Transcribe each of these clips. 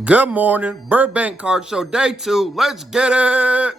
Good morning, Burbank Card Show, day 2. Let's get it!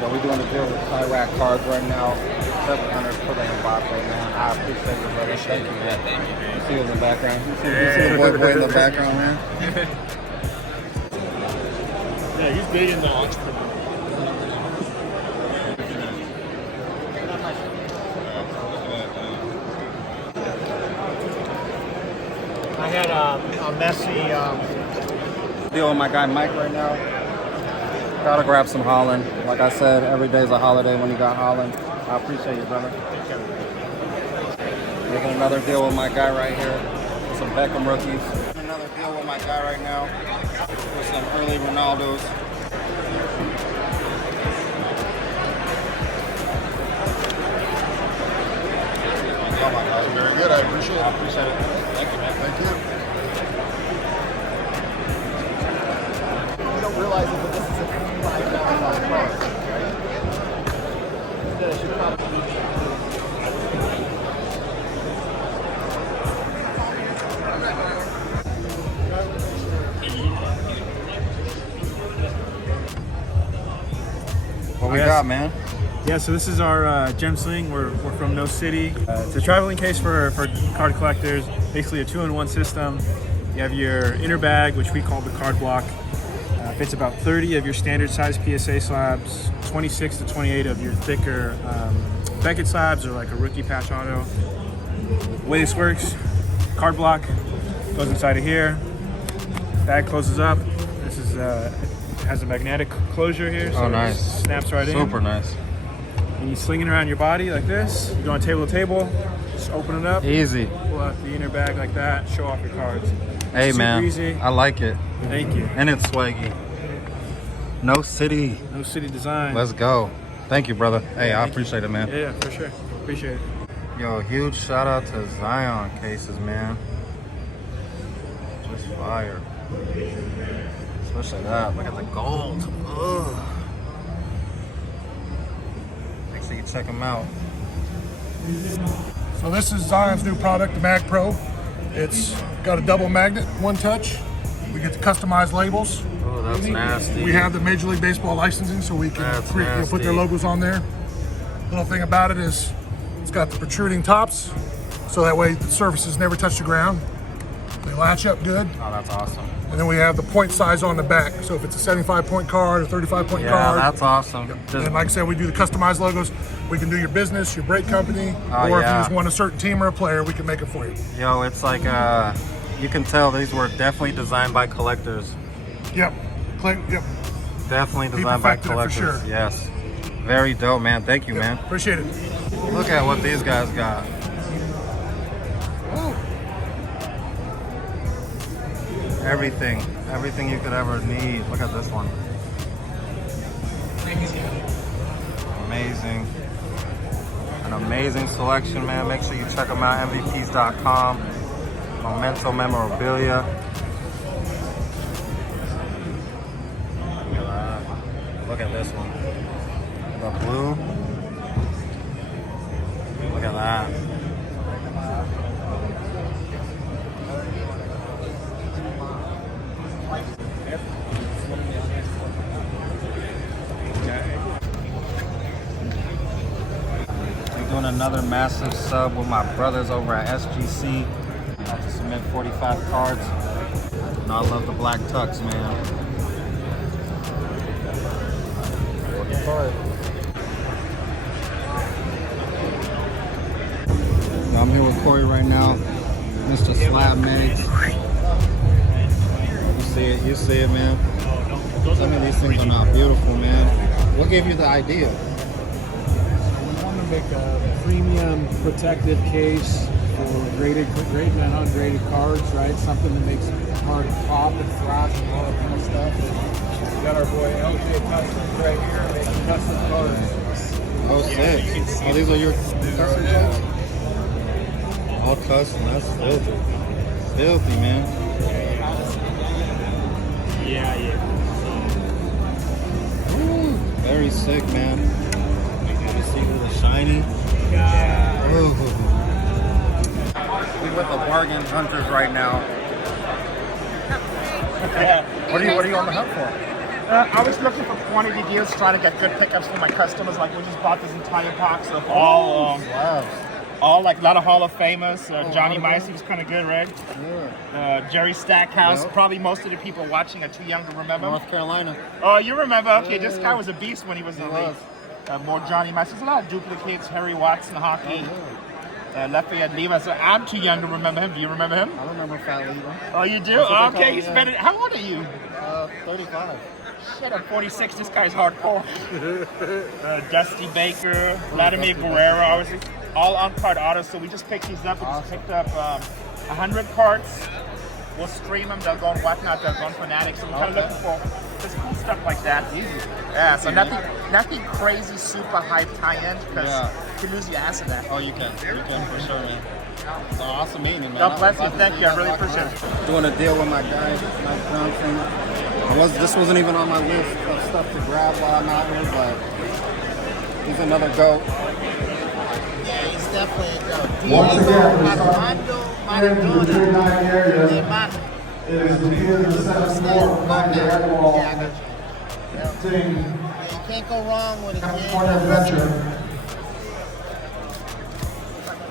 We're doing a deal with Iraq cards right now. 700 for the Mbappe, man. I appreciate you, brother. Thank you, man. Thank you, man. You see him in the background. You see the boy in the background, man. Yeah, he's big in the entrepreneur. I had a messy Deal with my guy Mike right now. Gotta grab some Holland. Like I said, every day's a holiday when you got Holland. I appreciate you, brother. Making another deal with my guy right here. Some Beckham rookies. Another deal with my guy right now. With some early Ronaldos. Oh my God, very good. I appreciate it. I appreciate it. Thank you, man. Thank you. You don't realize it, but this is a $5,000 car, right? Instead, I should probably What we got, man? Yeah, so this is our gem sling. We're from No City. It's a traveling case for card collectors. Basically a 2-in-1 system. You have your inner bag, which we call the card block. Fits about 30 of your standard size PSA slabs, 26 to 28 of your thicker Beckett slabs, or like a rookie patch auto. The way this works, card block goes inside of here. Bag closes up. This is has a magnetic closure here, so nice. It snaps right in. Super nice. And you sling it around your body like this. You go on table to table, just open it up. Easy. Pull out the inner bag like that, show off your cards. Hey, Super man. easy. I like it. Thank you. And it's swaggy. No City. No City design. Let's go. Thank you, brother. Hey, I appreciate it, man. Yeah, for sure. Appreciate it. Yo, huge shout out to Zion cases, man. Just fire. Especially that. Look at the gold. Ugh. Make sure you check them out. So this is Zion's new product, the Mag Pro. It's got a double magnet, one touch. We get to customize labels. Oh, that's nasty. We have the Major League Baseball licensing, so we can That's put their nasty. logos on there. Little thing about it is it's got the protruding tops, so that way the surfaces never touch the ground. They latch up good. Oh, that's awesome. And then we have the point size on the back. So if it's a 75-point card or 35-point Yeah, card. that's awesome. And like I said, we do the customized logos. We can do your business, your brake company, Oh, or if yeah. you just want a certain team or a player, we can make it for you. Yo, it's like, you can tell these were definitely designed by collectors. Yep. Yep. Definitely He designed by perfected it for collectors. sure. Yes. Very dope, man. Thank you, man. Appreciate it. Look at what these guys got. Everything you could ever need. Look at this one. Amazing. An amazing selection, man. Make sure you check them out, MVPs.com. Memento Memorabilia. Look at this one. The blue. Look at that. another massive sub with my brothers over at SGC. About to submit 45 cards. And I love the black tux, man. Looking for it. I'm here with Corey right now. Mr. Slab Mags. You see it, man. Some of these things are not beautiful, man. What gave you the idea? We want to make a premium protective case for graded and ungraded cards, right? Something that makes it hard to pop and flash and all that kind of stuff. We got our boy LJ Customs right here making custom cards. Oh, sick. Oh, these are your custom cards? All custom. That's filthy. Filthy, man. Yeah. Ooh, very sick, man. You see the shiny. Ooh. We with the bargain hunters right now. What are you on the hunt for? I was looking for quantity deals, trying to get good pickups for my customers. Like we just bought this entire box of all like a lot of Hall of Famers. Johnny Micey was kind of good, right? Yeah. Jerry Stackhouse. Yep. Probably most of the people watching are too young to remember. North Carolina. Oh, you remember? Okay, this guy was a beast when he was in the league. More Johnny Micey. There's a lot of duplicates. Harry Watson hockey. Lafayette Leva. So I'm too young to remember him. Do you remember him? I remember Fat Leva. Oh, you do? Okay, he's better. How old are you? 35. Shit, I'm 46. This guy's hardcore. Dusty Baker, Vladimir Guerrero, obviously. All on-card autos. So we just picked these up. We just picked up 100 cards. We'll stream them. They'll go and whatnot. They'll go on Fanatics. So we're kind of looking for just cool stuff like that. Yeah, so nothing crazy, super hype tie-in because you can lose your ass in that. Oh, you can for sure, man. It's awesome meeting you, man. God bless you. Thank you. I really appreciate it. Doing a deal with my guy, Mike Johnson. This wasn't even on my list of stuff to grab while I'm out here, but he's another GOAT. Yeah, he's definitely a goat. Once again, we start Armando into the Green 9 area. It is located in the 7th floor of 9 Direct Wall. Team You can't go wrong with a California Adventure.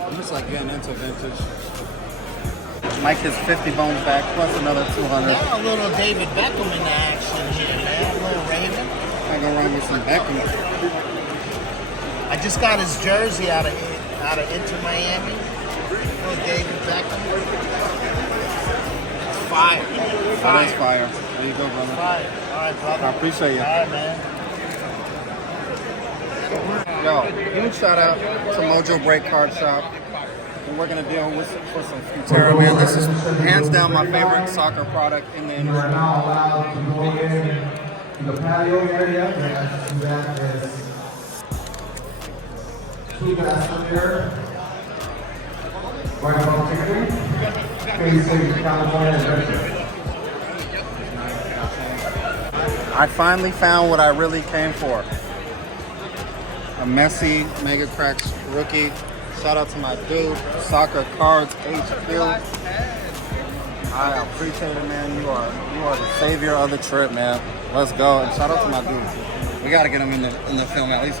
I'm just like getting into vintage. Mike has 50 bones back plus another 200. Now a little David Beckham in the action here, man. A little Raven. I go wrong with some Beckham. I just got his jersey out of Inter Miami. Little David Beckham. It's fire. That is fire. There you go, brother. Fire. All right, brother. I appreciate you. All right, man. Yo, huge shout out to Mojo Break Card Shop. And we're gonna deal with some Futera, man. This is hands down my favorite soccer product in the You are industry. now allowed to go in the patio area. And that is 2 baskets here. Right above ticketing. Facing California Adventure. I finally found what I really came for. A Messi Mega Cracks rookie. Shout out to my dude, Soccer Cards HQ. I appreciate it, man. You are the savior of the trip, man. Let's go. And shout out to my dude. We gotta get him in the film at least.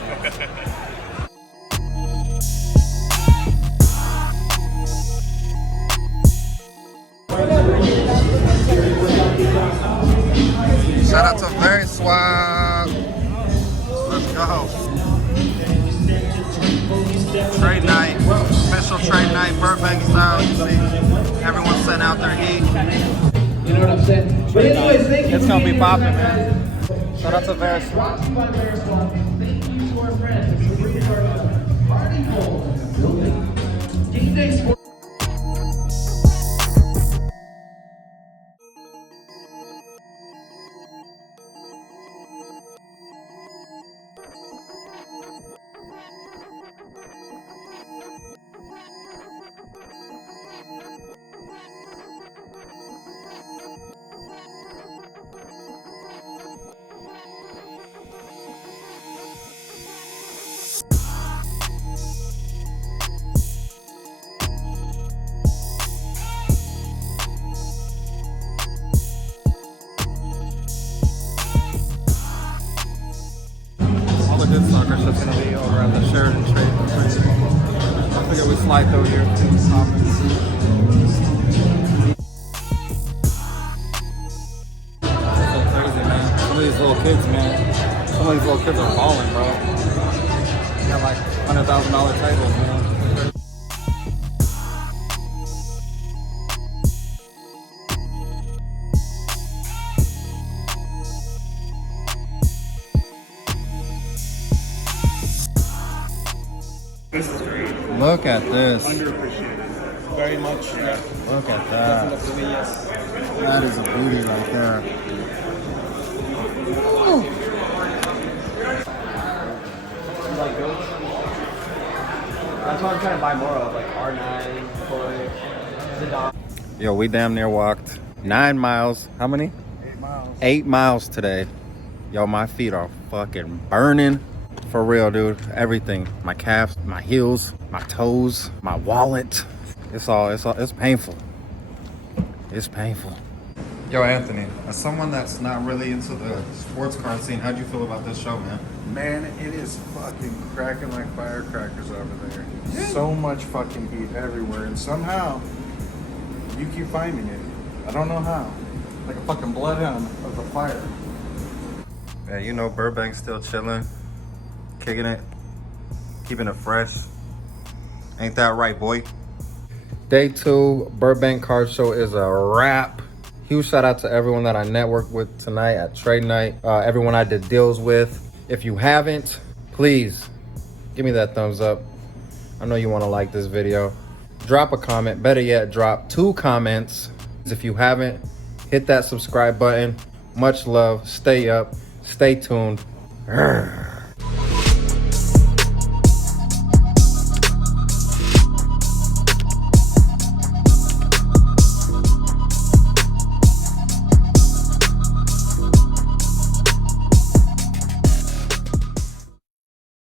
Shout out to Very Swag. Let's go. Trade night, official trade night, Burbank style. You see, everyone's sent out their heat. You know what I'm saying? But anyways, thank you. It's gonna be popping, man. Shout out to Very Swag. Thank you to our friends. Party Bowl in the building. D-Day Sports. All the good soccer stuff's gonna be over at the Sheridan Trade. I figure we slide through here to the comments. So crazy, man. Some of these little kids, man. Some of these little kids are balling, bro. They got like $100,000 tables, man. This is great. Look at this. Underappreciated. Very much. Yeah. Look at that. Yes. That is a beauty right there. That's what I'm trying to buy more of, like R9, Toy, Zidane. Yo, we damn near walked 9 miles. How many? 8 miles. 8 miles today. Yo, my feet are fucking burning. For real, dude. Everything. My calves, my heels, my toes, my wallet. It's painful. It's painful. Yo, Anthony, as someone that's not really into the sports car scene, how'd you feel about this show, man? Man, it is fucking cracking like firecrackers over there. So much fucking heat everywhere, and somehow you keep finding it. I don't know how. Like a fucking bloodhound of the fire. Yeah, you know, Burbank's still chilling, kicking it, keeping it fresh. Ain't that right, boy? Day 2, Burbank Card Show is a wrap. Huge shout out to everyone that I networked with tonight at trade night. Everyone I did deals with. If you haven't, please give me that thumbs up. I know you want to like this video. Drop a comment. Better yet, drop 2 comments. If you haven't, hit that subscribe button. Much love. Stay up. Stay tuned. Urgh.